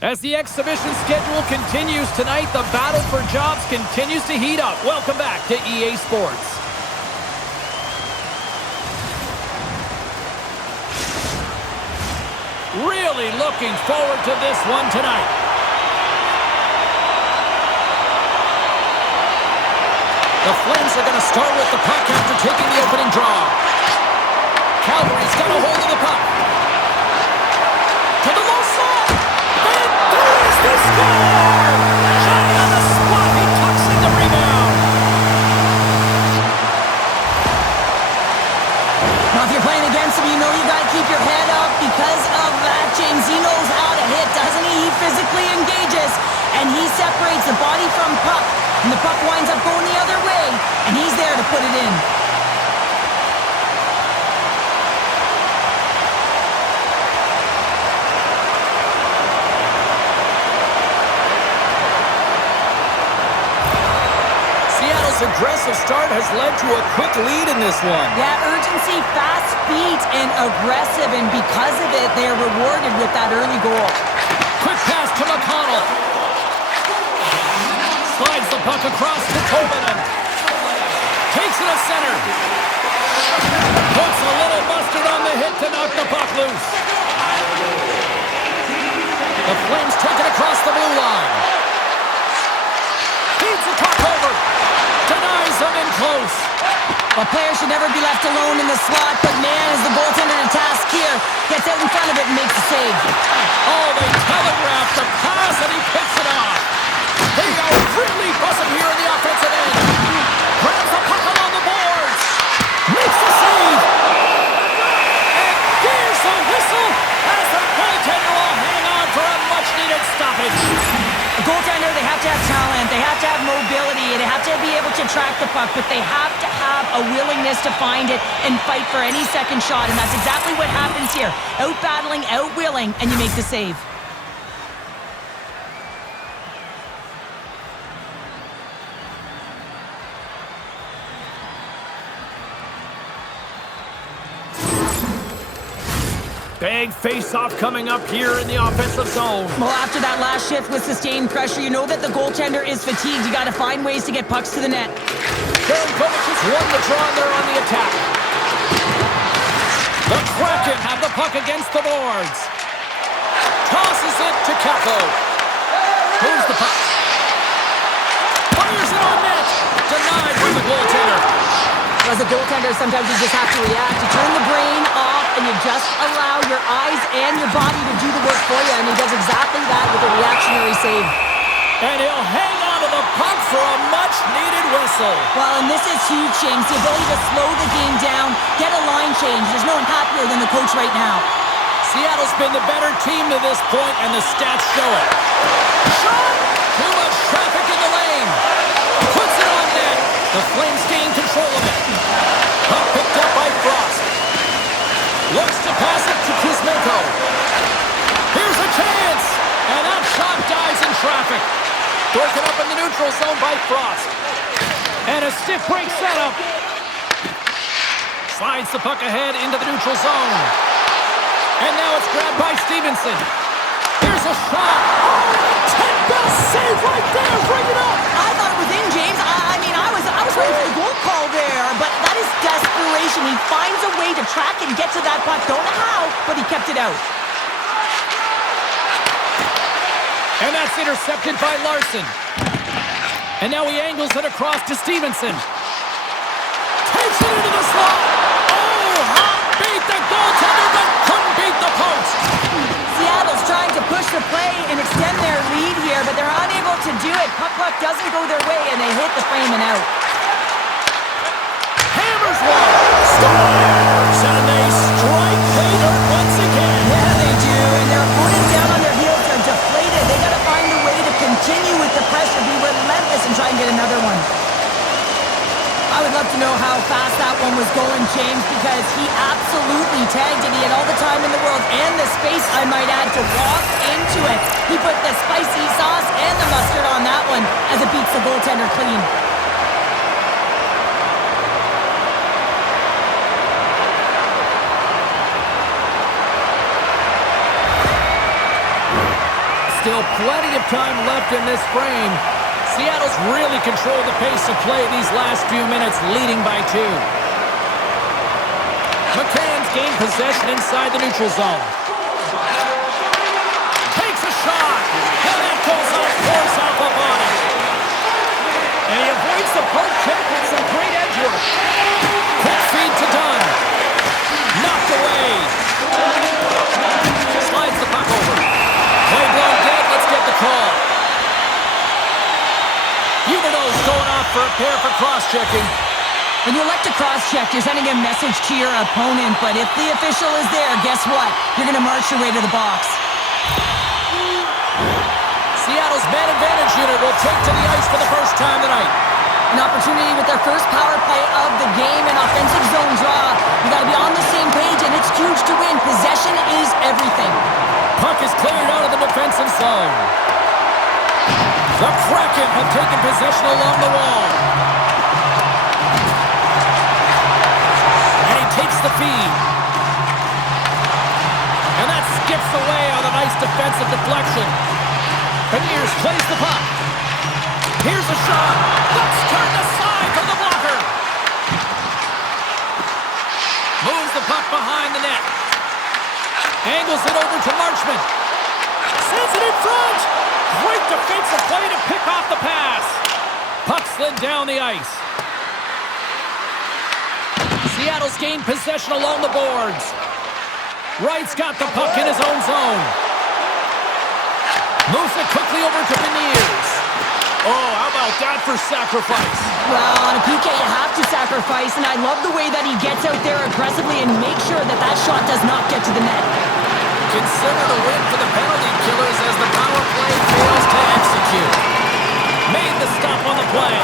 As the exhibition schedule continues tonight, the battle for jobs continues to heat up. Welcome back to EA Sports. Really looking forward to this one tonight. The Flames are going to start with the puck after taking the opening draw. Calgary's got a hold of the puck. To the low slot. And there is the score! Johnny on the spot. He tucks in the rebound. Now, if you're playing against him, you know you got to keep your head up because of that, James. He knows how to hit, doesn't he? He physically engages, and he separates the body from puck. And the puck winds up going the other way, and he's there to put it in. Seattle's aggressive start has led to a quick lead in this one. Yeah, urgency, fast feet, and aggressive, and because of it, they're rewarded with that early goal. Quick pass to McConnell. Slides the puck across to Tolvanen. Takes it to center. Puts a little mustard on the hit to knock the puck loose. The Flames take it across the blue line. Feeds the puck over. Denies him in close. A player should never be left alone in the slot, but man, is the goaltender to task here. Gets out in front of it and makes the save. Oh, they telegraph the pass and he picks it off. They are really buzzing here in the offensive end. Grabs the puck along the boards. Makes the save. And there's a whistle as the goaltender will hang on for a much-needed stoppage. A goaltender, they have to have talent, they have to have mobility, they have to be able to track the puck, but they have to have a willingness to find it and fight for any second shot, and that's exactly what happens here. Out-battling, out-willing, and you make the save. Big face-off coming up here in the offensive zone. Well, after that last shift with sustained pressure, you know that the goaltender is fatigued. You got to find ways to get pucks to the net. Kovacic has won the draw there on the attack. The Kraken have the puck against the boards. Tosses it to Capo. Moves the puck. Fires it on net. Denied by the goaltender. As a goaltender, sometimes you just have to react. You turn the brain off, and you just allow your eyes and your body to do the work for you, and he does exactly that with a reactionary save. And he'll hang on to the puck for a much-needed whistle. Well, and this is huge, James. The ability to slow the game down, get a line change. There's no one happier than the coach right now. Seattle's been the better team to this point, and the stats show it. Shot! Too much traffic in the lane. Puts it on net. The Flames gain control of it. Puck picked up by Frost. Looks to pass it to Kuzmenko. Here's a chance! And that shot dies in traffic. Broken up in the neutral zone by Frost. And a stiff break setup. Slides the puck ahead into the neutral zone. And now it's grabbed by Stevenson. Here's a shot. Oh, 10-bell save right there. Bring it up. I thought it was in, James. I was waiting for the goal call there, but that is desperation. He finds a way to track and get to that puck. Don't know how, but he kept it out. And that's intercepted by Larson. And now he angles it across to Stevenson. Takes it into the slot. Oh, how beat the goaltender, but couldn't beat the post. Seattle's trying to push the play and extend their lead here, but they're unable to do it. Puck doesn't go their way, and they hit the frame and out. Hammers one. Scores! And they strike pay dirt once again. Yeah, they do, and their opponents down on their heels are deflated. They got to find a way to continue with the pressure, be relentless, and try and get another one. I would love to know how fast that one was going, James, because he absolutely tagged it. He had all the time in the world and the space, I might add, to walk into it. He put the spicy sauce and the mustard on that one as it beats the goaltender clean. Still plenty of time left in this frame. Seattle's really controlled the pace of play these last few minutes, leading by 2. McCann's gained possession inside the neutral zone. Takes a shot, and that goes off, pours off up on it. And he avoids the poke check with some great edge work. Quick feed to Dunn. Knocked away. Slides the puck over. Play blown dead. Let's get the call. Huberdeau's going off for a pair for cross-checking. When you elect to cross-check, you're sending a message to your opponent, but if the official is there, guess what? You're going to march your way to the box. Seattle's man advantage unit will take to the ice for the first time tonight. An opportunity with their first power play of the game, an offensive zone draw. You got to be on the same page, and it's huge to win. Possession is everything. Puck is cleared out of the defensive zone. The Kraken have taken possession along the wall. And he takes the feed. And that skips away on a nice defensive deflection. Beniers plays the puck. Here's a shot. Let's turn aside from the blocker. Moves the puck behind the net. Angles it over to Marchment. Sends it in front. Great defensive play to pick off the pass. Puck slid down the ice. Seattle's gained possession along the boards. Wright's got the puck in his own zone. Moves it quickly over to Beniers. Oh, how about that for sacrifice? Well, on a PK, you have to sacrifice, and I love the way that he gets out there aggressively and makes sure that that shot does not get to the net. Considered a win for the penalty killers as the power play fails to execute. Made the stop on the play.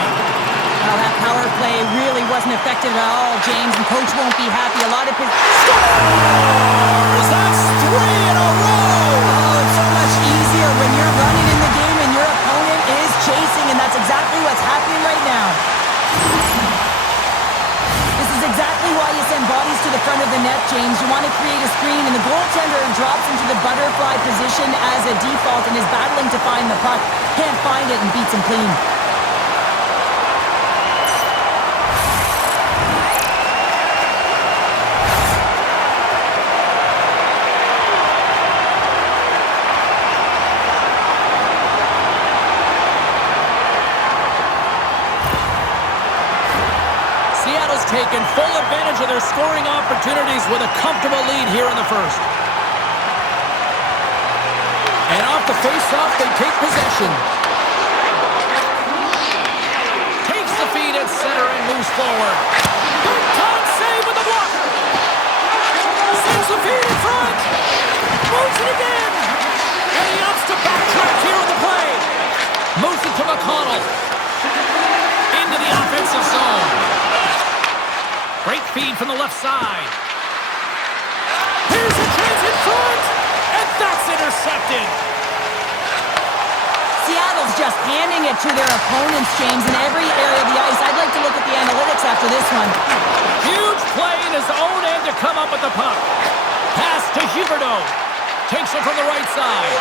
Well, that power play really wasn't effective at all, James, and coach won't be happy. A lot of his... Scores! That's 3 in a row! Oh, it's so much easier when you're running in the game and your opponent is chasing, and that's exactly what's happening right now. This is exactly why you send bodies to the front of the net, James. You want to create a screen, and the goaltender drops into the butterfly position as a default and is battling to find the puck. Can't find it and beats him clean. Taken full advantage of their scoring opportunities with a comfortable lead here in the first. And off the face-off, they take possession. Takes the feed at center and moves forward. Big time save with the blocker. Sends the feed in front. Moves it again. And he opts to backtrack here on the play. Moves it to McConnell. Into the offensive zone. Great feed from the left side. Here's a chance in front, and that's intercepted. Seattle's just handing it to their opponents, James, in every area of the ice. I'd like to look at the analytics after this one. Huge play in his own end to come up with the puck. Pass to Huberdeau. Takes it from the right side.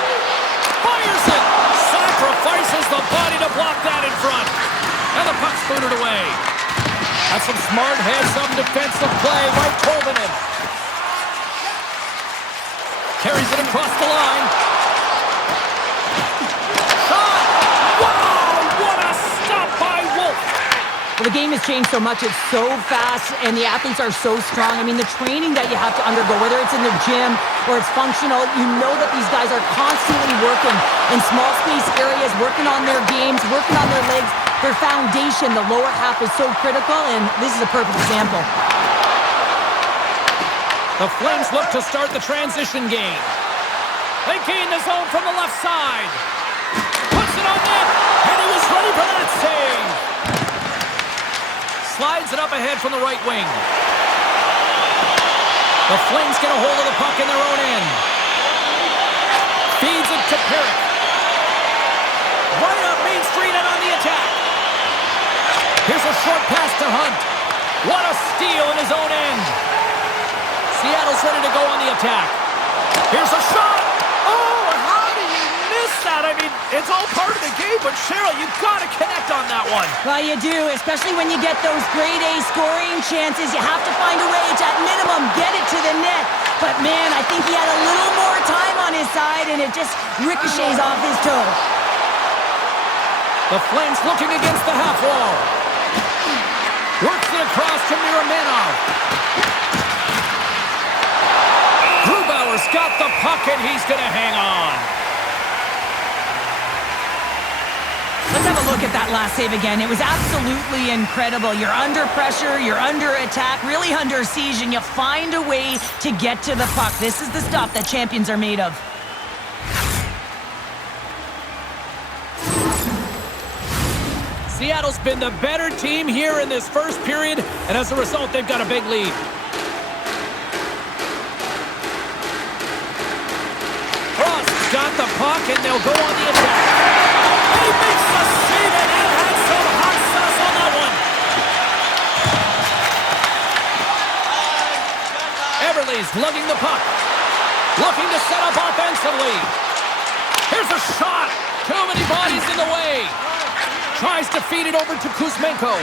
Fires it. Sacrifices the body to block that in front. And the puck's booted away. That's some smart heads-up defensive play by Tolvanen. Carries it across the line. Shot! Wow! What a stop by Wolf! Well, the game has changed so much. It's so fast, and the athletes are so strong. I mean, the training that you have to undergo, whether it's in the gym or it's functional, you know that these guys are constantly working in small space areas, working on their games, working on their legs. Their foundation, the lower half, is so critical, and this is a perfect example. The Flames look to start the transition game. They gain the zone from the left side. Puts it on net, and he was ready for that save. Slides it up ahead from the right wing. The Flames get a hold of the puck in their own end. Feeds it to Perrick. Right up Main Street and on the attack. Here's a short pass to Hunt. What a steal in his own end. Seattle's ready to go on the attack. Here's a shot. Oh, how do you miss that but I mean, it's all part of the game. But Cheryl, you got to connect on that one. Well, you do, especially when you get those grade A scoring chances. You have to find a way to, at minimum, get it to the net. But, man, I think he had a little more time on his side, and it just ricochets off his toe. The Flames looking against the half wall. Works it across to Miromanov. Grubauer's got the puck, and he's going to hang on. Let's have a look at that last save again. It was absolutely incredible. You're under pressure, you're under attack, really under siege, and you find a way to get to the puck. This is the stuff that champions are made of. Seattle's been the better team here in this first period, and as a result, they've got a big lead. Frost's got the puck, and they'll go on the attack. And he makes the save, and that had some hot sauce on that one. Everly's lugging the puck, looking to set up offensively. Here's a shot. Too many bodies in the way. Tries to feed it over to Kuzmenko.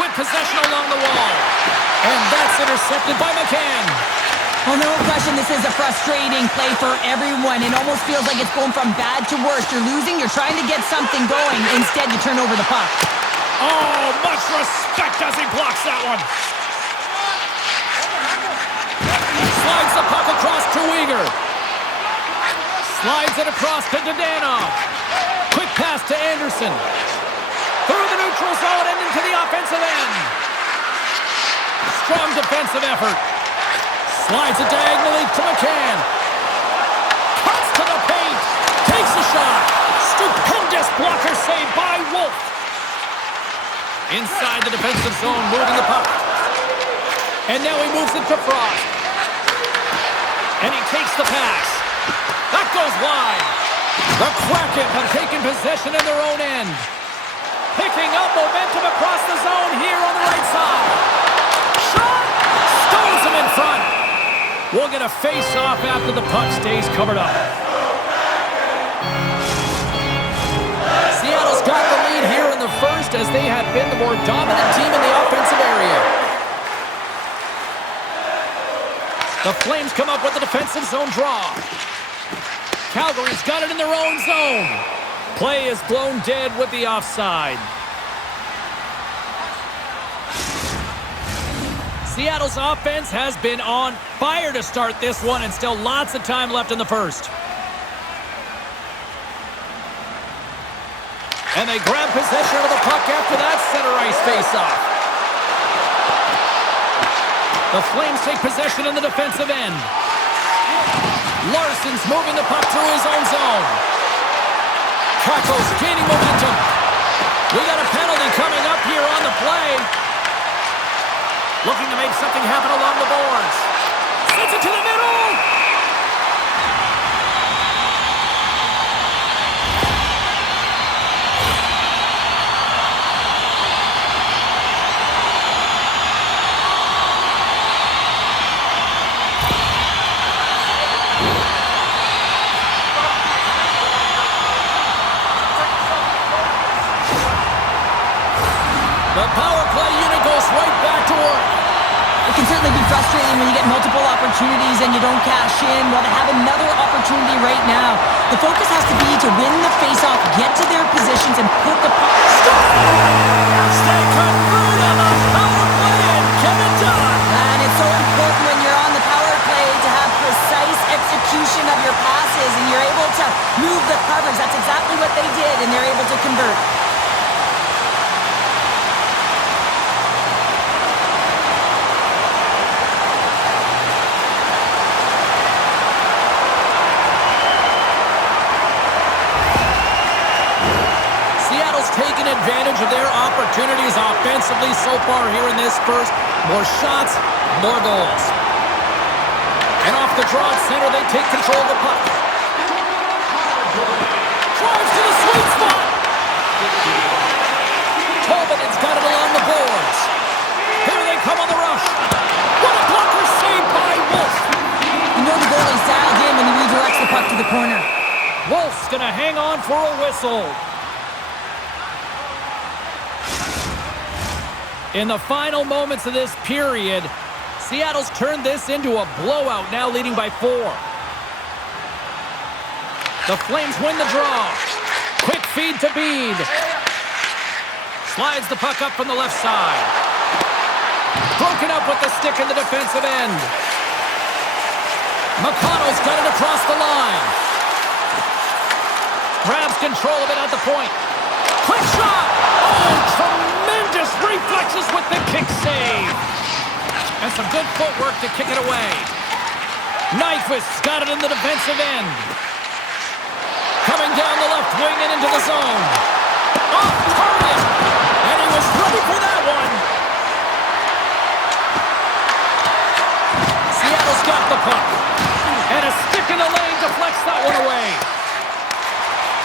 With possession along the wall. And that's intercepted by McCann. Well, no question, this is a frustrating play for everyone. It almost feels like it's going from bad to worse. You're losing, you're trying to get something going. Instead, you turn over the puck. Oh, much respect as he blocks that one. Slides the puck across to Uyghur. Slides it across to Dadonov. Quick pass to Anderson. Through the neutral zone and into the offensive end. Strong defensive effort. Slides it diagonally to McCann. Cuts to the paint. Takes a shot. Stupendous blocker save by Wolf. Inside the defensive zone, moving the puck. And now he moves it to Frost. And he takes the pass. That goes wide. The Kraken have taken possession in their own end. Picking up momentum across the zone here on the right side. Shot! Stones him in front. We'll get a face-off after the puck stays covered up. Seattle's got the lead here in the first as they have been the more dominant team in the offensive area. The Flames come up with a defensive zone draw. Calgary's got it in their own zone. Play is blown dead with the offside. Seattle's offense has been on fire to start this one, and still lots of time left in the first. And they grab possession of the puck after that center ice faceoff. The Flames take possession in the defensive end. Larson's moving the puck through his own zone. Kakko's gaining momentum. We got a penalty coming up here on the play. Looking to make something happen along the boards. Sends it to the middle. The power play unit goes right back to work. It can certainly be frustrating when you get multiple opportunities and you don't cash in. Well, to have another opportunity right now, the focus has to be to win the faceoff, get to their positions, and put the puck. They convert on the power play and get it done. And it's so important when you're on the power play to have precise execution of your passes, and you're able to move the coverage. That's exactly what they did, and they're able to convert. Taking advantage of their opportunities offensively so far here in this first. More shots, more goals. And off the draw at center, they take control of the puck. Drives to the sweet spot. Tolman's got it along the boards. Here they come on the rush. What a blocker save by Wolf. You know the goalie's dialed in when he redirect Wolf's going to hang on for a whistle. In the final moments of this period, Seattle's turned this into a blowout, now leading by 4. The Flames win the draw. Quick feed to Bede. Slides the puck up from the left side. Broken up with the stick in the defensive end. McConnell's got it across the line. Grabs control of it at the point. Quick shot! Oh, tremendous reflexes with the kick save. And some good footwork to kick it away. Nyquist's got it in the defensive end. Coming down the left wing and into the zone. Off target! And he was ready for that one. Seattle's got the puck. And a stick in the lane deflects that one away.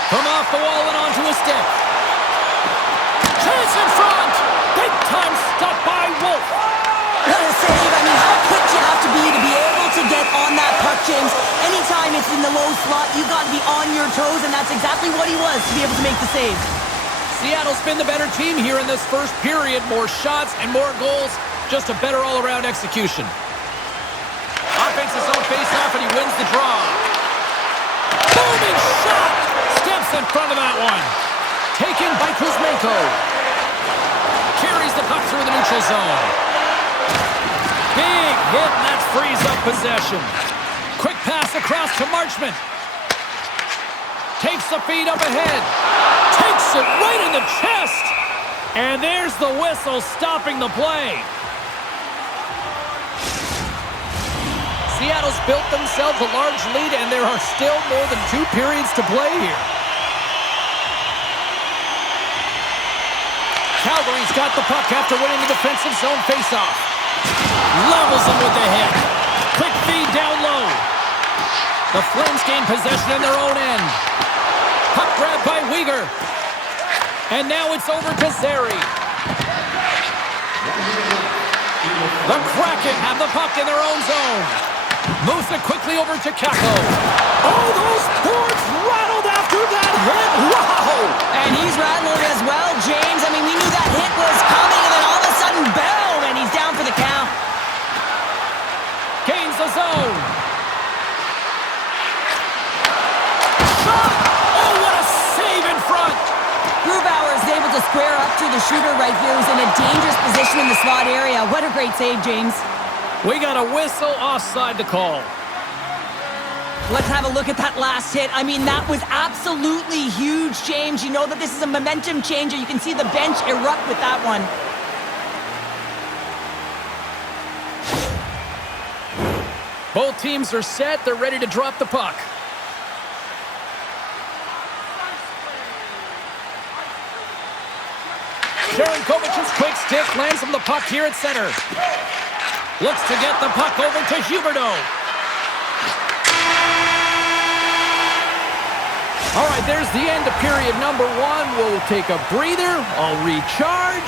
From off the wall and onto a stick. Chance in front! Big time stop by Wolf. What a save. I mean, how quick you have to be able to get on that puck, James. Anytime it's in the low slot, you've got to be on your toes, and that's exactly what he was to be able to make the save. Seattle's been the better team here in this first period. More shots and more goals. Just a better all-around execution. Offense his own face-off, and he wins the draw. Booming shot! Steps in front of that one. Taken by Kuzmenko. Carries the puck through the neutral zone. Big hit, and that frees up possession. Quick pass across to Marchment. Takes the feed up ahead. Takes it right in the chest. And there's the whistle stopping the play. Seattle's built themselves a large lead, and there are still more than 2 periods to play here. Calgary's got the puck after winning the defensive zone faceoff. Levels him with the hit. Quick feed down low. The Flames gain possession in their own end. Puck grab by Weegar. And now it's over to Zary. The Kraken have the puck in their own zone. Moves it quickly over to Kako. Oh, those boards rattled after that hit. Wow! And he's rattling as well, James. I mean, we knew that hit was coming, and then all of a sudden, boom, and he's down for the count. Gains the zone. Shot! Oh, what a save in front! Grubauer is able to square up to the shooter right here, who's in a dangerous position in the slot area. What a great save, James. We got a whistle offside to call. Let's have a look at that last hit. I mean, that was absolutely huge, James. You know that this is a momentum changer. You can see the bench erupt with that one. Both teams are set. They're ready to drop the puck. Sharankovic's quick stick lands him the puck here at center. Looks to get the puck over to Huberdeau. All right, there's the end of period number 1. We'll take a breather. I'll recharge.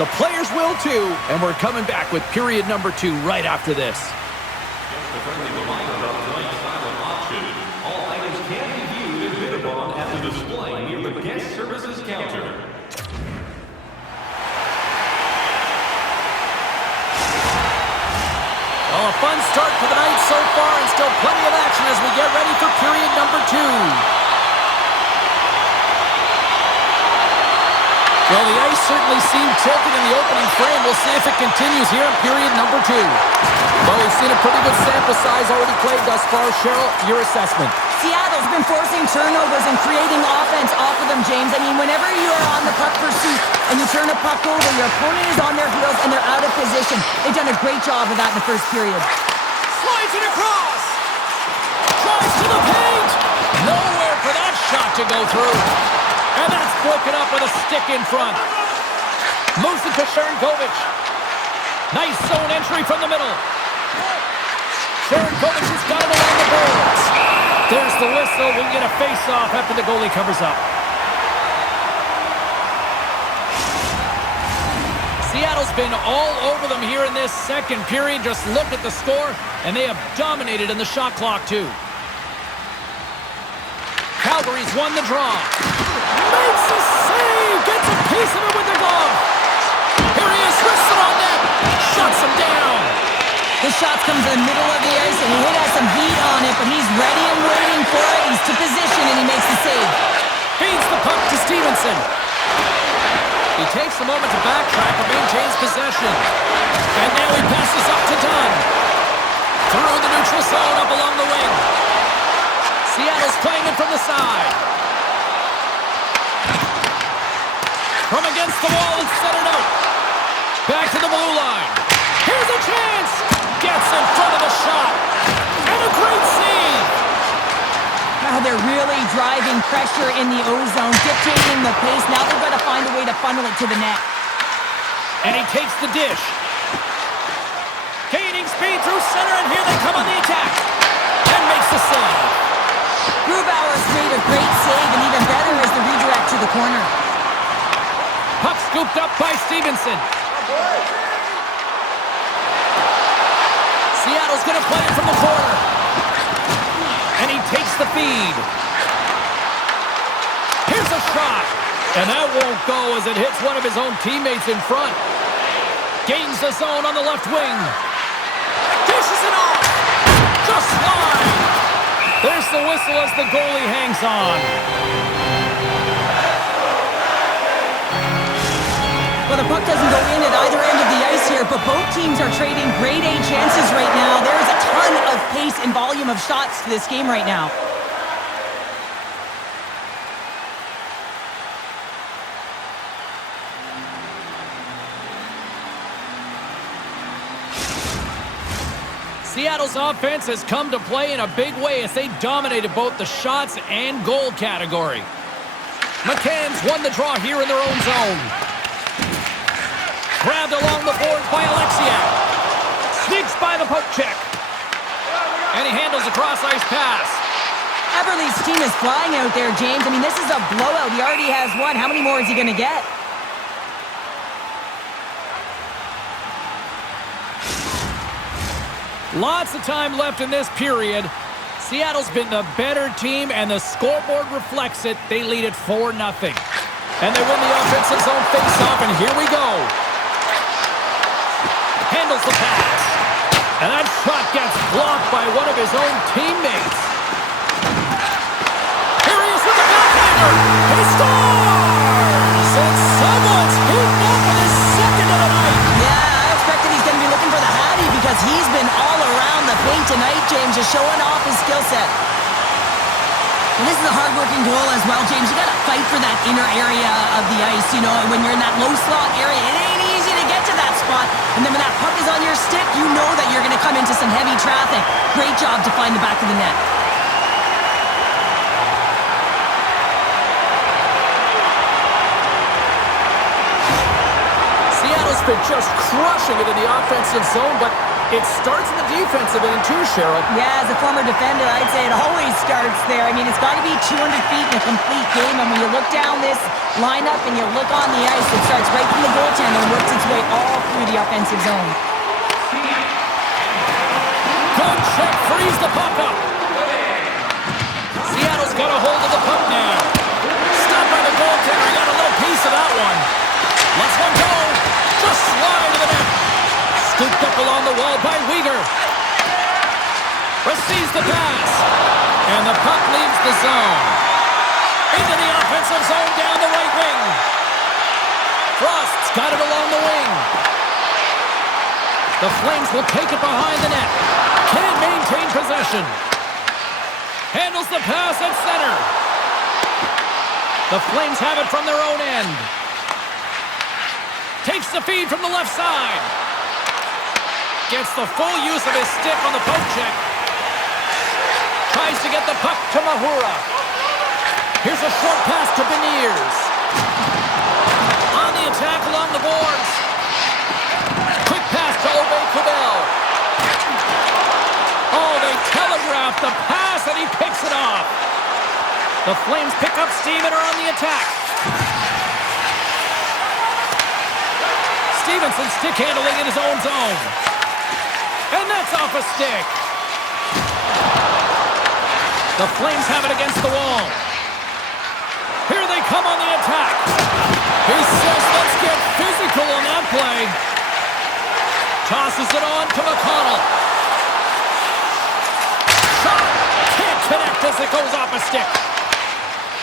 The players will too. And we're coming back with period number 2 right after this. Just a friendly reminder about tonight's silent auction. All items can be viewed and bid upon at the display near the guest services counter. Well, a fun start to the night so far, and still plenty of action as we get ready for period number 2. Well, the ice certainly seemed tilted in the opening frame. We'll see if it continues here in period number 2. Well, we've seen a pretty good sample size already played thus far. Cheryl, your assessment. Seattle's been forcing turnovers and creating offense off of them, James. I mean, whenever you are on the puck pursuit and you turn a puck over, your opponent is on their heels and they're out of position. They've done a great job of that in the first period. Slides it across. Drives to the paint. Nowhere for that shot to go through. And that's broken up with a stick in front. Moves it to Sharankovic. Nice zone entry from the middle. Sharankovic has got it along the boards. There's the whistle. We'll get a face-off after the goalie covers up. Seattle's been all over them here in this second period. Just look at the score, and they have dominated in the shot clock, too. Calgary's won the draw. Makes a save! Gets a piece of it with the glove. Here he is, wrists it on net. Shuts him down. The shot comes in the middle of the ice, and he has some heat on it, but he's ready and waiting for it. He's to position, and he makes the save. Feeds the puck to Stevenson. He takes a moment to backtrack and maintains possession. And now he passes up to Dunn. Through the neutral zone, up along the wing. Seattle's playing it from the side. From against the wall, it's centered out. Back to the blue line. Here's a chance. Gets in front of the shot. And a great save. Wow, they're really driving pressure in the O-zone, dictating the pace. Now they've got to find a way to funnel it to the net. And he takes the dish. Gaining speed through center, and here they come on the attack. And makes the save. Grubauer's made a great save, and even better is the redirect to the corner. Puck scooped up by Stevenson. Seattle's going to play it from the corner. And he takes the feed. Here's a shot. And that won't go as it hits one of his own teammates in front. Gains the zone on the left wing. Dishes it off. Just wide. There's the whistle as the goalie hangs on. Well, the puck doesn't go in at either end of the ice here, but both teams are trading grade A chances right now. There is a ton of pace and volume of shots to this game right now. Seattle's offense has come to play in a big way as they dominated both the shots and goal category. McCann's won the draw here in their own zone. Grabbed along the board by Alexiak. Sneaks by the poke check. And he handles a cross-ice pass. Eberle's team is flying out there, James. I mean, this is a blowout. He already has one. How many more is he going to get? Lots of time left in this period. Seattle's been the better team, and the scoreboard reflects it. They lead it 4-0. And they win the offensive zone face-off, and here we go. Handles the pass. And that shot gets blocked by one of his own teammates. Here he is with the backhander. He scores! And someone's heating up with his second of the night. Yeah, I expected he's going to be looking for the Hattie because he's been all around the paint tonight, James, just showing off his skill set. And this is a hard-working goal as well, James. You got to fight for that inner area of the ice, you know, and when you're in that low slot area, it ain't easy to get to that spot. And then when that puck is on your stick, you know that you're going to come into some heavy traffic. Great job to find the back of the net. Seattle's been just crushing it in the offensive zone, but it starts in the defensive end too, Cheryl. Yeah, as a former defender, I'd say it always starts there. I mean, it's got to be 200 feet in a complete game, and when you look down this lineup and you look on the ice, it starts right from the goaltender and works its way all through the offensive zone. Good check, frees the puck up. Seattle's got a hold of the puck now. Stopped by the goaltender, he got a little piece of that one. Lets one go, just slide to the net. Scooped up along the wall by Weegar. Receives the pass. And the puck leaves the zone. Into the offensive zone down the right wing. Frost's got it along the wing. The Flames will take it behind the net. Can't maintain possession. Handles the pass at center. The Flames have it from their own end. Takes the feed from the left side. Gets the full use of his stick on the poke check. Tries to get the puck to Mahura. Here's a short pass to Beniers. On the attack along the boards. Quick pass to Obey-Kubel. Oh, they telegraphed the pass and he picks it off. The Flames pick up steam and are on the attack. Stevenson stick handling in his own zone. And that's off a stick. The Flames have it against the wall. come on the attack. He says, let's get physical on that play. Tosses it on to McConnell. Shot. Can't connect as it goes off a stick.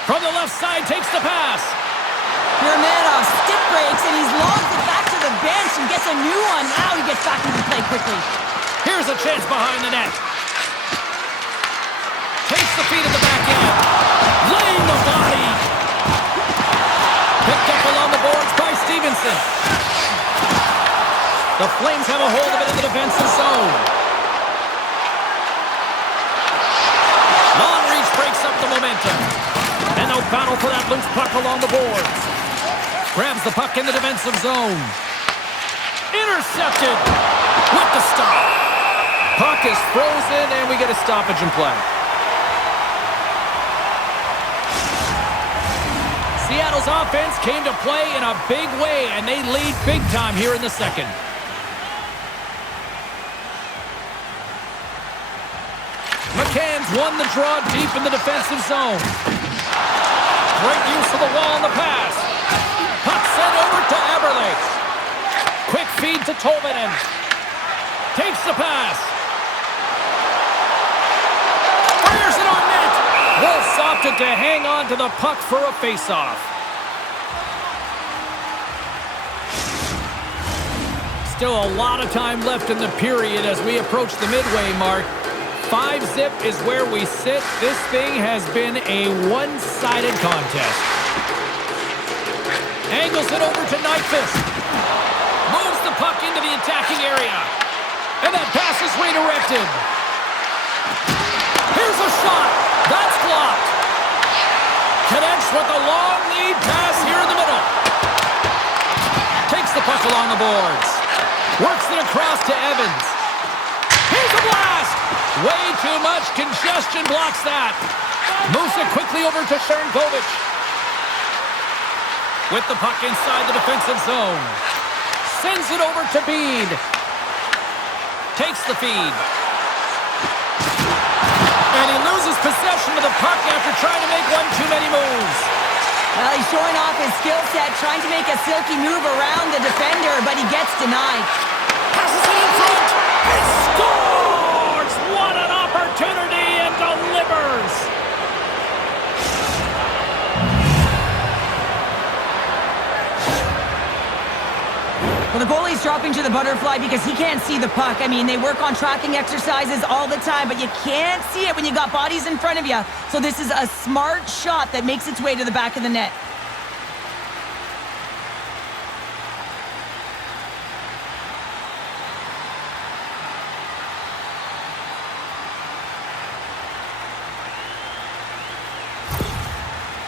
From the left side, takes the pass. Yermanov stick breaks, and he's logged it back to the bench and gets a new one. Now he gets back into play quickly. Here's a chance behind the net. Takes the feet at the back end. Laying the body. Picked up along the boards by Stevenson. The Flames have a hold of it in the defensive zone. Long reach breaks up the momentum. And they'll battle for that loose puck along the boards. Grabs the puck in the defensive zone. Intercepted with the stop. Puck is frozen, and we get a stoppage in play. Seattle's offense came to play in a big way, and they lead big time here in the second. McCann's won the draw deep in the defensive zone. Great use of the wall on the pass. Puck sent over to Eberle. Quick feed to Tolvanen. Takes the pass. Fires it on net. Wolves opted to hang on to the puck for a face-off. Still a lot of time left in the period as we approach the midway mark. 5-zip is where we sit. This thing has been a one-sided contest. Angles it over to Nyquist. Moves the puck into the attacking area. And that pass is redirected. Here's a shot. That's blocked. Connects with a long lead pass here in the middle. Takes the puck along the boards. Works it across to Evans. Here's a blast. Way too much congestion blocks that. Moves it quickly over to Sharangovich. With the puck inside the defensive zone. Sends it over to Bede. Takes the feed. And he loses possession of the puck after trying to make one too many moves. Well, he's showing off his skill set, trying to make a silky move around the defender, but he gets denied. Passes it in front. He scores! What an opportunity, and delivers! Well, the goalie's dropping to the butterfly because he can't see the puck. I mean, they work on tracking exercises all the time, but you can't see it when you got bodies in front of you. So this is a smart shot that makes its way to the back of the net.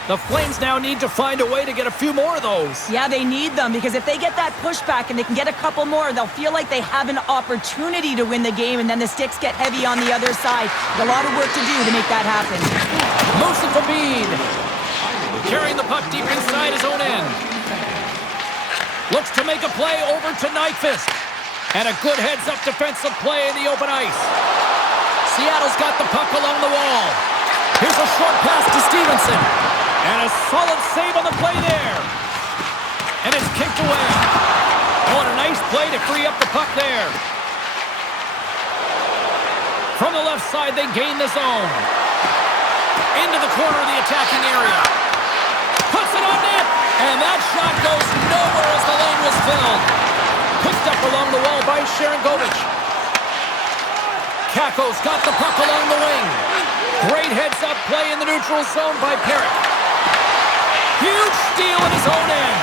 The Flames now need to find a way to get a few more of those. Yeah, they need them because if they get that pushback and they can get a couple more, they'll feel like they have an opportunity to win the game, and then the sticks get heavy on the other side. A lot of work to do to make that happen. Moves it to Bede. Carrying the puck deep inside his own end. Looks to make a play over to Nyquist. And a good heads-up defensive play in the open ice. Seattle's got the puck along the wall. Here's a short pass to Stevenson. And a solid save on the play there. And it's kicked away. Oh, and a nice play to free up the puck there. From the left side, they gain the zone. Into the corner of the attacking area. Puts it on net. And that shot goes nowhere as the lane was filled. Picked up along the wall by Sharangovich. Kakko's got the puck along the wing. Great heads-up play in the neutral zone by Perrick. Huge steal at his own end.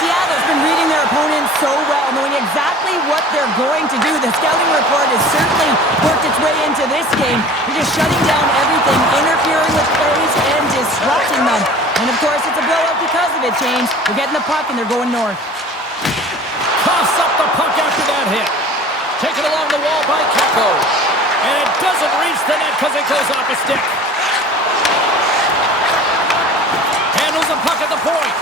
Seattle's been reading their opponents so well, knowing exactly what they're going to do. The scouting report has certainly worked its way into this game. They're just shutting down everything, interfering with plays, and disrupting them. And of course, it's a blowout because of it, James. They're getting the puck and they're going north. Coughs up the puck after that hit. Taken along the wall by Kakko. And it doesn't reach the net because it goes off a stick. Handles the puck at the point.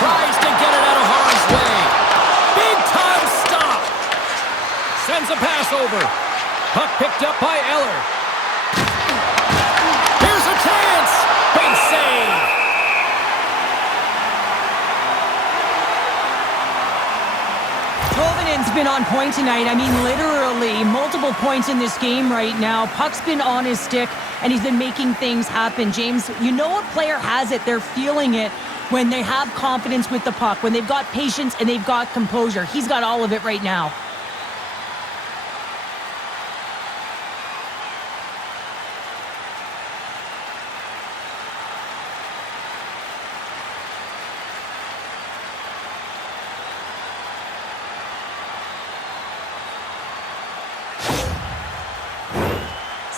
Tries to get it out of harm's way. Big time stop. Sends a pass over. Puck picked up by Eller. Here's a chance. Big save. been on point tonight. I mean, literally multiple points in this game right now. Puck's been on his stick, and he's been making things happen. James, you know a player has it. They're feeling it when they have confidence with the puck, when they've got patience and they've got composure. He's got all of it right now.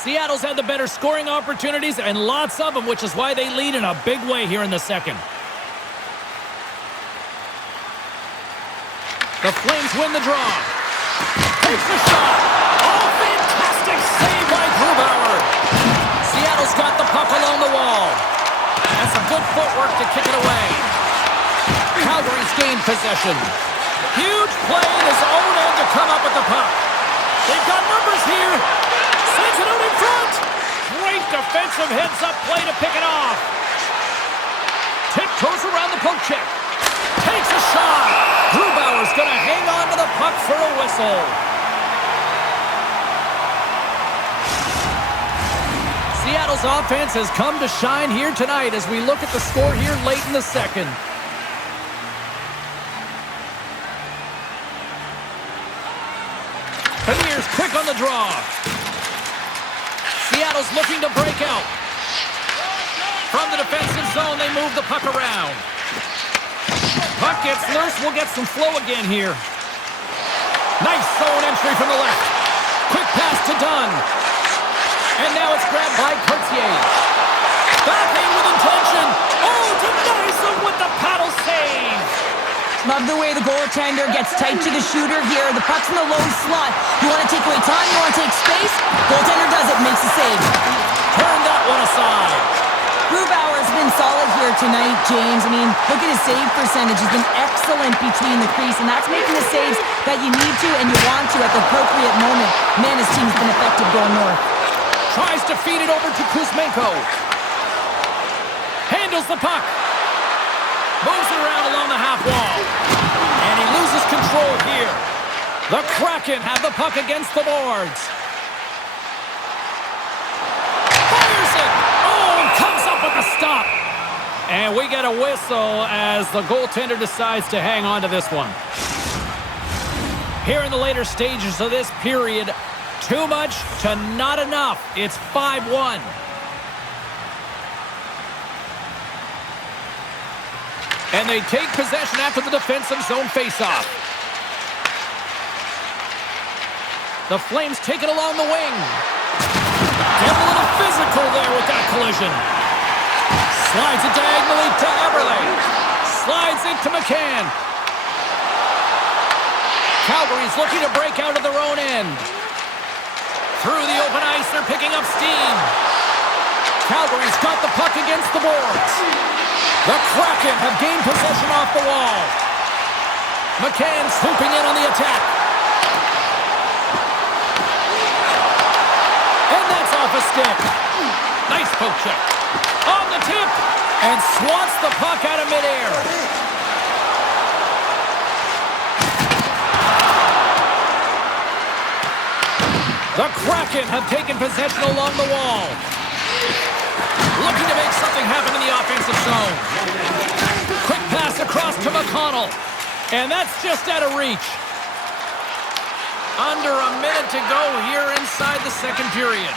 Seattle's had the better scoring opportunities, and lots of them, which is why they lead in a big way here in the second. The Flames win the draw. Takes the shot. Oh, fantastic save by Grubauer. Seattle's got the puck along the wall. And some good footwork to kick it away. Calgary's gained possession. Huge play in his own end to come up with the puck. They've got numbers here. Sends it out in front. Great defensive heads-up play to pick it off. Tiptoes around the poke check. Takes a shot. Grubauer's going to hang on to the puck for a whistle. Seattle's offense has come to shine here tonight as we look at the score here late in the second. Beniers quick on the draw. Seattle's looking to break out. From the defensive zone, they move the puck around. Puck gets loose. We'll get some flow again here. Nice zone entry from the left. Quick pass to Dunn. And now it's grabbed by Courtier. Backing with intention. Oh, denies him with the paddle save. Love the way the goaltender gets tight to the shooter here. The puck's in the low slot. You want to take away time? You want to take space? Goaltender does it, makes a save. Turn that one aside. Grubauer's been solid here tonight, James. I mean, look at his save percentage. He's been excellent between the crease, and that's making the saves that you need to and you want to at the appropriate moment. Man, his team's been effective going north. Tries to feed it over to Kuzmenko. Handles the puck. Moves it around along the half wall. And he loses control here. The Kraken have the puck against the boards. Fires it. Oh, comes up with a stop. And we get a whistle as the goaltender decides to hang on to this one. Here in the later stages of this period, too much to not enough. It's 5-1. And they take possession after the defensive zone faceoff. The Flames take it along the wing. Get a little physical there with that collision. Slides it diagonally to Eberle. Slides it to McCann. Calgary's looking to break out of their own end. Through the open ice, they're picking up steam. Calgary's got the puck against the boards. The Kraken have gained possession off the wall. McCann swooping in on the attack. And that's off a stick. Nice poke check. On the tip. And swats the puck out of midair. The Kraken have taken possession along the wall. Looking to make something happen in the offensive zone. Quick pass across to McConnell. And that's just out of reach. Under a minute to go here inside the second period.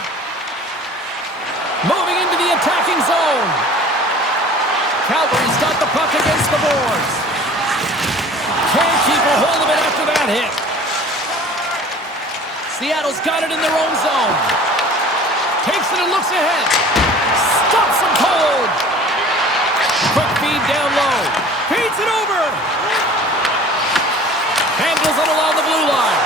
Moving into the attacking zone. Calgary's got the puck against the boards. Can't keep a hold of it after that hit. Seattle's got it in their own zone. Takes it and looks ahead. Stops him cold. Quick feed down low. Feeds it over. Handles it along the blue line.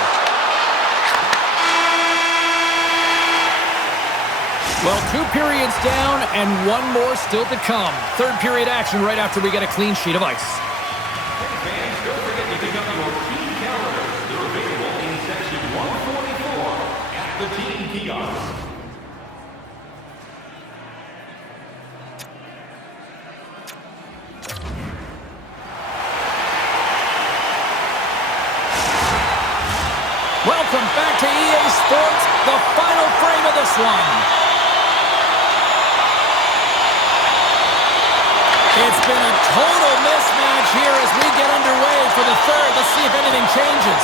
Well, 2 periods down and 1 more still to come. Third period action right after we get a clean sheet of ice. Fans, don't forget to pick up your team calendar. They're available in section 144 at the team kiosk. this one. It's been a total mismatch here as we get underway for the third. Let's see if anything changes.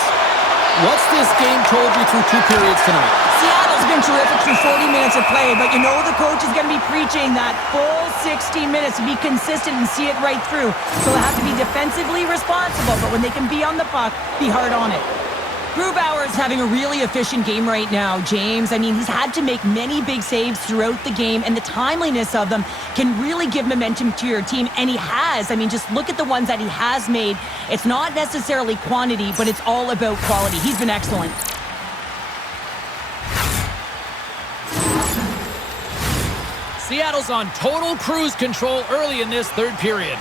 What's this game told you through 2 periods tonight? Seattle's been terrific through 40 minutes of play, but you know the coach is going to be preaching that full 60 minutes to be consistent and see it right through. So they have to be defensively responsible, but when they can be on the puck, be hard on it. Grubauer is having a really efficient game right now, James. I mean, he's had to make many big saves throughout the game, and the timeliness of them can really give momentum to your team, and he has. I mean, just look at the ones that he has made. It's not necessarily quantity, but it's all about quality. He's been excellent. Seattle's on total cruise control early in this third period.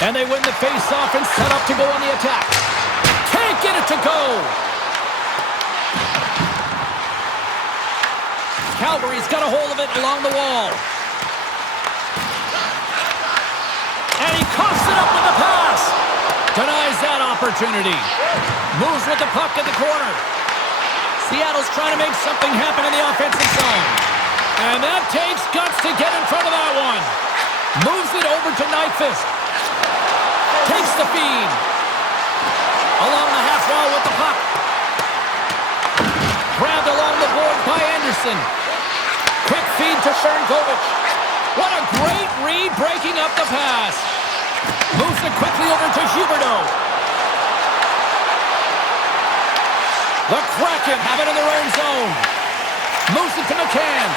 And they win the face-off and set up to go on the attack. Can't get it to go. Calgary's got a hold of it along the wall. And he coughs it up with the pass. Denies that opportunity. Moves with the puck in the corner. Seattle's trying to make something happen in the offensive zone. And that takes guts to get in front of that one. Moves it over to Nyquist. Takes the feed. Along the half wall with the puck. Grabbed along the board by Anderson. Quick feed to Sharangovich. What a great read breaking up the pass. Moves it quickly over to Huberdeau. The Kraken have it in their own zone. Moves it to McCann.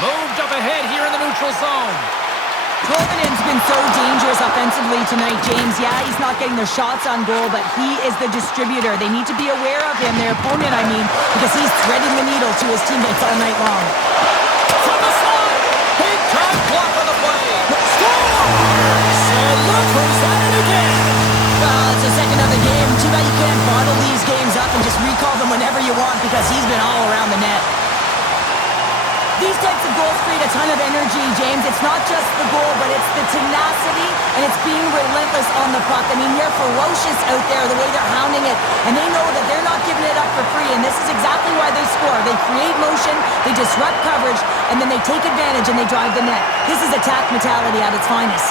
Moved up ahead here in the neutral zone. Kovenen's been so dangerous offensively tonight, James. Yeah, he's not getting their shots on goal, but he is the distributor. They need to be aware of him, their opponent, I mean, because he's threading the needle to his teammates all night long. From the slide, big time block on the play. Scores! And look who's at it again. Well, it's the second of the game. Too bad you can't bottle these games up and just recall them whenever you want because he's been all around the net. These types of goals create a ton of energy, James. It's not just the goal, but it's the tenacity, and it's being relentless on the puck. I mean, they're ferocious out there, the way they're hounding it, and they know that they're not giving it up for free, and this is exactly why they score. They create motion, they disrupt coverage, and then they take advantage and they drive the net. This is attack mentality at its finest.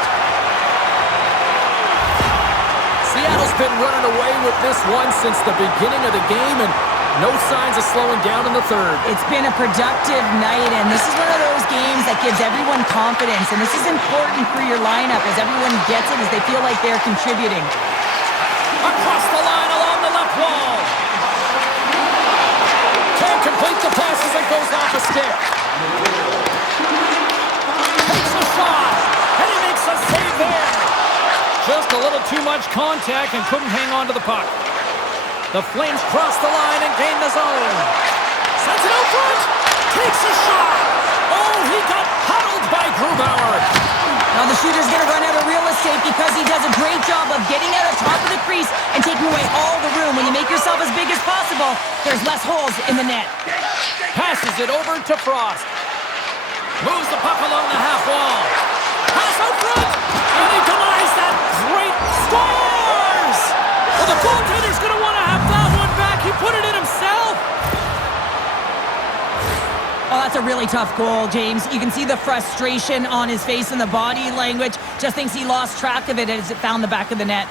Seattle's been running away with this one since the beginning of the game, and no signs of slowing down in the third. It's been a productive night, and this is one of those games that gives everyone confidence, and this is important for your lineup as everyone gets it, as they feel like they're contributing. Across the line along the left wall. Can't complete the pass as it goes off a stick. Takes a shot, and he makes a save there. Just a little too much contact and couldn't hang on to the puck. The Flames cross the line and gain the zone. Sends it out front. Takes a shot. Oh, he got huddled by Grubauer. Now the shooter's going to run out of real estate because he does a great job of getting out of top of the crease and taking away all the room. When you make yourself as big as possible, there's less holes in the net. Passes it over to Frost. Moves the puck along the half wall. Pass out front. And he denies that. Great scores. Well, the goaltender's going to want to have that one back. He put it in himself. Oh, that's a really tough goal, James. You can see the frustration on his face and the body language. Just thinks he lost track of it as it found the back of the net.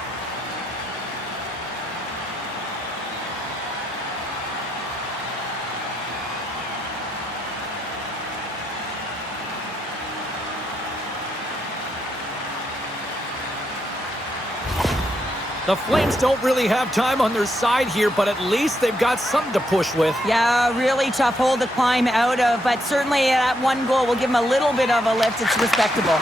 The Flames don't really have time on their side here, but at least they've got something to push with. Yeah, really tough hole to climb out of, but certainly that one goal will give him a little bit of a lift. It's respectable.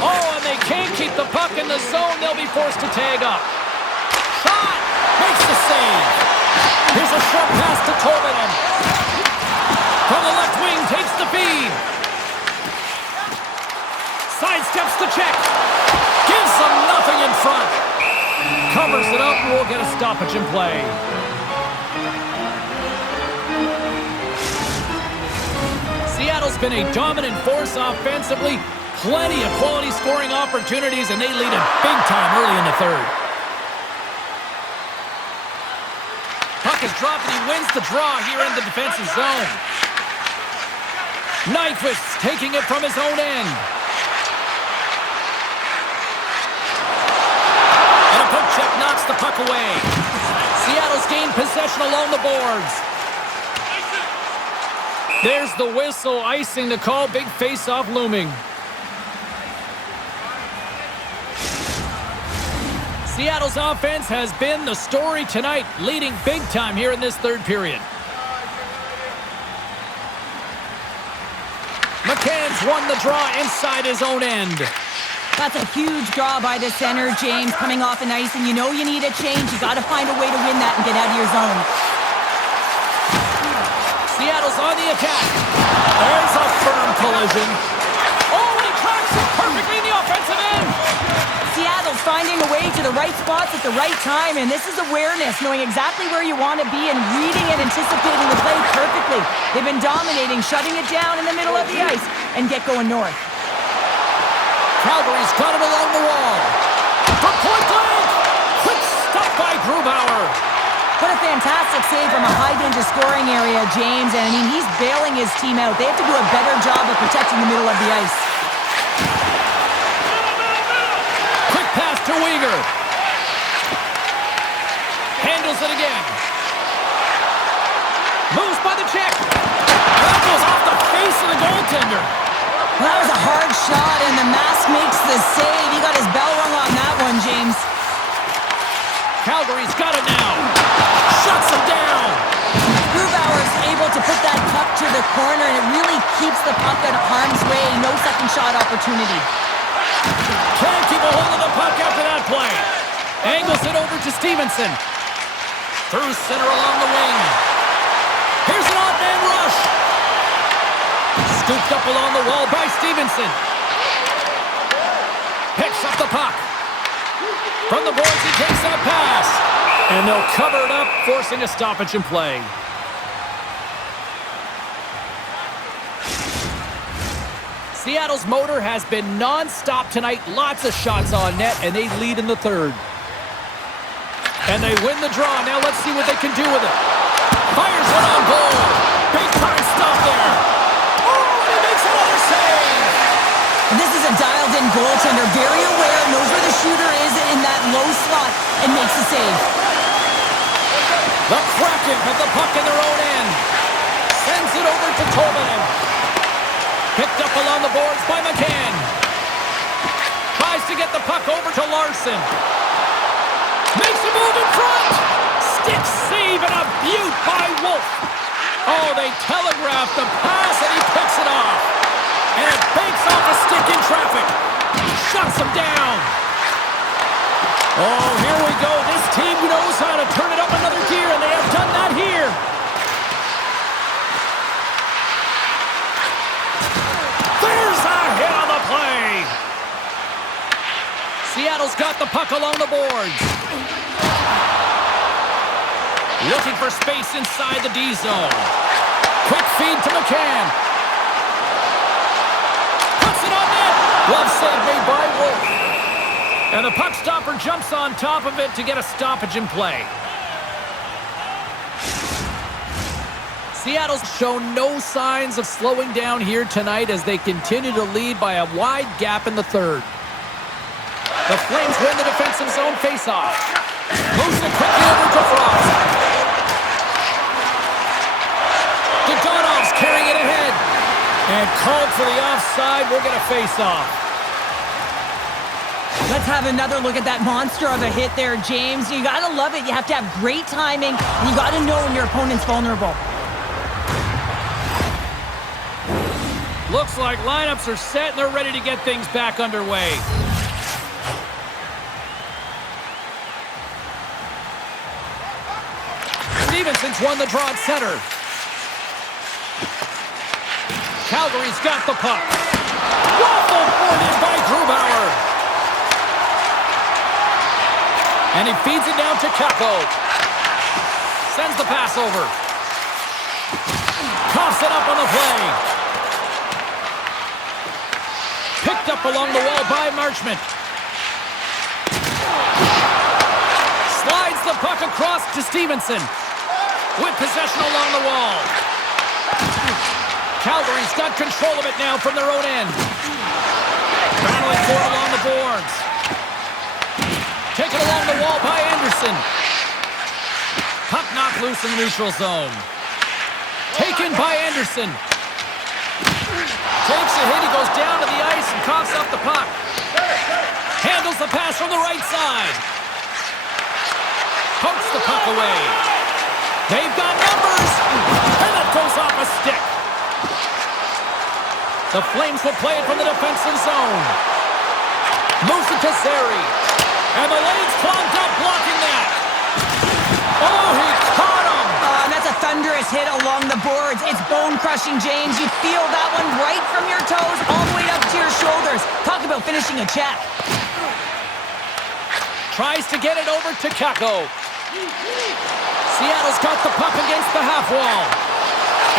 Oh, and they can't keep the puck in the zone. They'll be forced to tag up. Shot! Makes the save. Here's a short pass to Tolvanen. From the left wing, takes the feed. Sidesteps the check. Gives them nothing in front. Covers it up. We'll get a stoppage in play. Seattle's been a dominant force offensively, plenty of quality scoring opportunities, and they lead it big time early in the third. Puck is dropped, and he wins the draw here in the defensive zone. Nyquist taking it from his own end. And a poke check knocks the puck away. Seattle's gained possession along the boards. There's the whistle, icing to call, big face-off looming. Seattle's offense has been the story tonight, leading big time here in this third period. McCann's won the draw inside his own end. That's a huge draw by the center, James, coming off an ice, and you know you need a change. You got to find a way to win that and get out of your zone. Seattle's on the attack. There's a firm collision. Oh, and he tracks it perfectly in the offensive end. Seattle's finding a way to the right spots at the right time, and this is awareness, knowing exactly where you want to be and reading and anticipating the play perfectly. They've been dominating, shutting it down in the middle of the ice, and get going north. Calgary's got it along the wall. For point blank! Quick stop by Grubauer. What a fantastic save from a high-danger scoring area, James, and I mean, he's bailing his team out. They have to do a better job of protecting the middle of the ice. To Weegar. Handles it again. Moves by the check. That goes off the face of the goaltender. Well, that was a hard shot, and the mask makes the save. He got his bell rung on that one, James. Calgary's got it now. Shuts him down. Grubauer's able to put that puck to the corner, and it really keeps the puck out of harm's way. No second shot opportunity. Can't keep a hold of the puck after that play. Angles it over to Stevenson. Through center along the wing. Here's an odd man rush. Scooped up along the wall by Stevenson. Picks up the puck. From the boards, he takes that pass. And they'll cover it up, forcing a stoppage in play. Seattle's motor has been non-stop tonight. Lots of shots on net, and they lead in the third. And they win the draw. Now let's see what they can do with it. Fires it on goal. Big time stop there. Oh, and he makes another save. This is a dialed-in goaltender. Very aware, knows where the shooter is in that low slot, and makes the save. The Kraken have the puck in their own end. Sends it over to Tolvanen. Picked up along the boards by McCann. Tries to get the puck over to Larson. Makes a move in front. Stick save and a beaut by Wolf. Oh, they telegraphed the pass and he picks it off. And it banks off a stick in traffic. Shuts him down. Oh, here we go. This team knows how to turn it up another gear, and they have done that here. Seattle's got the puck along the boards. Looking for space inside the D zone. Quick feed to McCann. Puts it on net. Glove save made by Wolf. And the puck stopper jumps on top of it to get a stoppage in play. Seattle's shown no signs of slowing down here tonight as they continue to lead by a wide gap in the third. The Flames win the defensive zone faceoff. Moves it quickly over to Frost. Dodonov's carrying it ahead. And called for the offside. We'll get a faceoff. Let's have another look at that monster of a hit there, James. You got to love it. You have to have great timing, and you got to know when your opponent's vulnerable. Looks like lineups are set, and they're ready to get things back underway. Stevenson's won the draw at center. Calgary's got the puck. Waffle boarded by Grubauer. And he feeds it down to Kakko. Sends the pass over. Coughs it up on the play. Picked up along the wall by Marchment. Slides the puck across to Stevenson. With possession along the wall. Calgary's got control of it now from their own end. Battling for it along the boards. Taken along the wall by Anderson. Puck knocked loose in the neutral zone. Taken by Anderson. Takes a hit, he goes down to the ice and coughs up the puck. Handles the pass from the right side. Pokes the puck away. They've got numbers, and it goes off a stick. The Flames will play it from the defensive zone. Moves it to Zary. And the lane's clogged up, blocking that. Oh, he caught him. That's a thunderous hit along the boards. It's bone-crushing, James. You feel that one right from your toes all the way up to your shoulders. Talk about finishing a check. Tries to get it over to Kako. Seattle's got the puck against the half wall.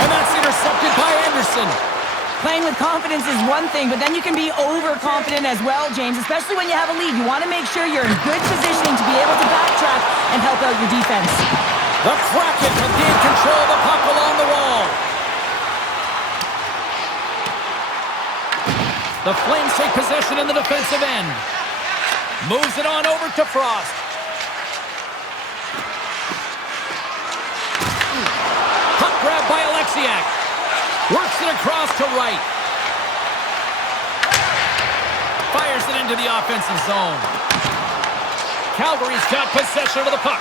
And that's intercepted by Anderson. Playing with confidence is one thing, but then you can be overconfident as well, James, especially when you have a lead. You want to make sure you're in good positioning to be able to backtrack and help out your defense. The Kraken have gained control of the puck along the wall. The Flames take possession in the defensive end. Moves it on over to Frost. Puck grab by Alexiak. Works it across to right. Fires it into the offensive zone. Calgary's got possession of the puck.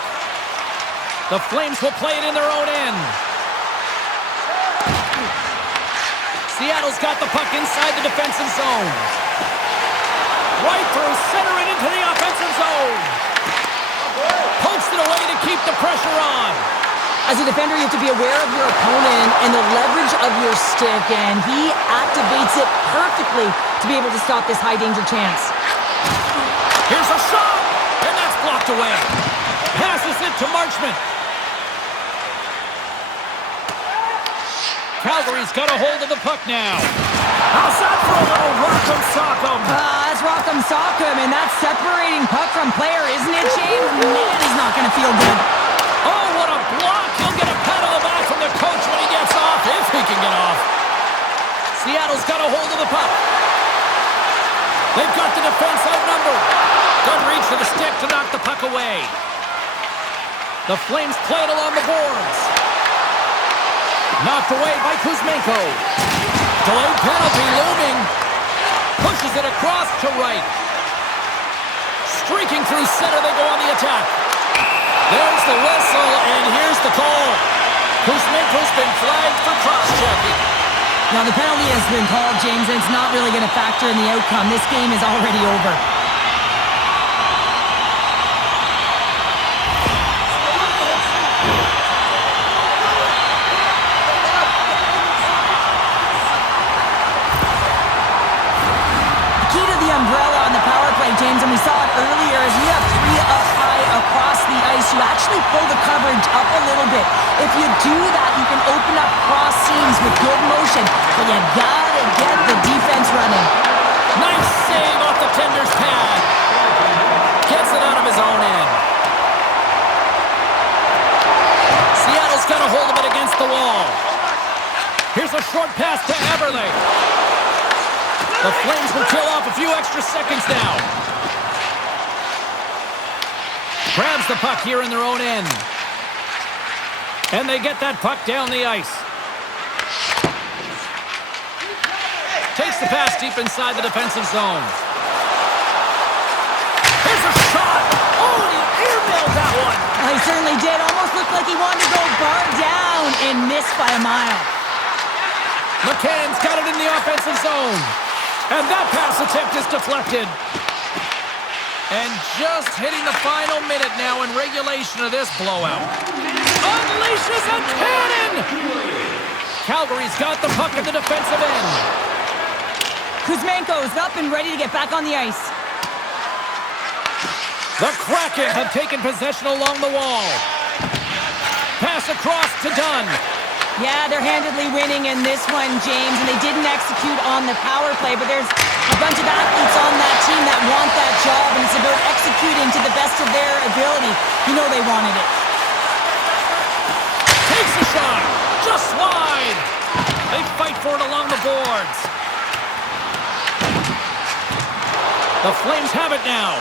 The Flames will play it in their own end. Seattle's got the puck inside the defensive zone. Right through center and into the offensive zone. Pokes it away to keep the pressure on. As a defender, you have to be aware of your opponent and the leverage of your stick, and he activates it perfectly to be able to stop this high-danger chance. Here's a shot, and that's blocked away. Passes it to Marchment. Calgary's got a hold of the puck now. How's that for a little rock'em sock'em? That's rock'em sock'em, and that's separating puck from player, isn't it, James? Man, he's not going to feel good. Oh, what a block! He'll get a pat on the back from the coach when he gets off, if he can get off. Seattle's got a hold of the puck. They've got the defense outnumbered. Good reach to the stick to knock the puck away. The Flames play it along the boards. Knocked away by Kuzmenko. Delayed penalty looming. Pushes it across to right. Streaking through center, they go on the attack. There's the whistle, and here's the call. Kuzmenko's been flagged for cross-checking. Now, the penalty has been called, James, and it's not really going to factor in the outcome. This game is already over. Key to the umbrella on the power play, James, and we saw it earlier, as you have three up high across the ice. You actually pull the coverage up a little bit. If you do that, you can open up cross seams with good motion, but you gotta get the defense running. Nice save off the tender's pad. Gets it out of his own end. Seattle's got a hold of it against the wall. Here's a short pass to Eberle. The Flames will kill off a few extra seconds now. Grabs the puck here in their own end. And they get that puck down the ice. Takes the pass deep inside the defensive zone. Here's a shot. Oh, he earmailed that one. He certainly did. Almost looked like he wanted to go bar down and miss by a mile. McCann's got it in the offensive zone. And that pass attempt is deflected. And just hitting the final minute now in regulation of this blowout. Unleashes a cannon! Calgary's got the puck in the defensive end. Kuzmenko's up and ready to get back on the ice. The Kraken have taken possession along the wall. Pass across to Dunn. Yeah, they're handedly winning in this one, James, and they didn't execute on the power play, but there's a bunch of athletes on that team that want that job, and it's about executing to the best of their ability. You know they wanted it. Takes a shot. Just wide. They fight for it along the boards. The Flames have it now.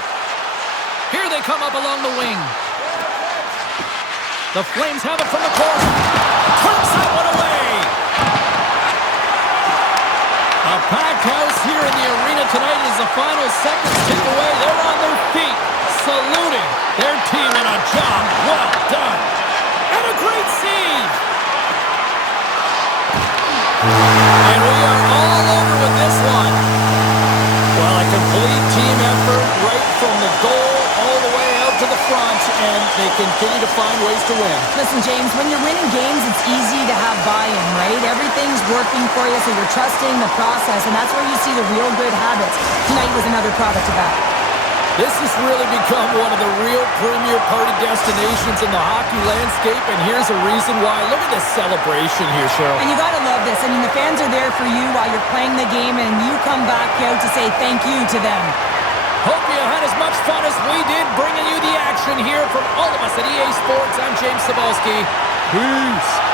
Here they come up along the wing. The Flames have it from the corner. Turns that one away. A packed house here in the arena tonight as the final seconds tick away. They're on their feet, saluting their team on a job well done. And a great save. And we are all over with this one. Well, a complete team effort right from the goal all the way out to the front, and they continue to find ways to win. Listen, James, when you're winning games, it's easy to have buy-in, right? Everything's working for you, so you're trusting the process, and that's where you see the real good habits. Tonight was another product of that. This has really become one of the real premier party destinations in the hockey landscape, and here's a reason why. Look at this celebration here, Cheryl. And you gotta love this. I mean, the fans are there for you while you're playing the game, and you come back out to say thank you to them. Hope you had as much fun as we did bringing you the action here from all of us at EA Sports. I'm James Cebulski. Peace.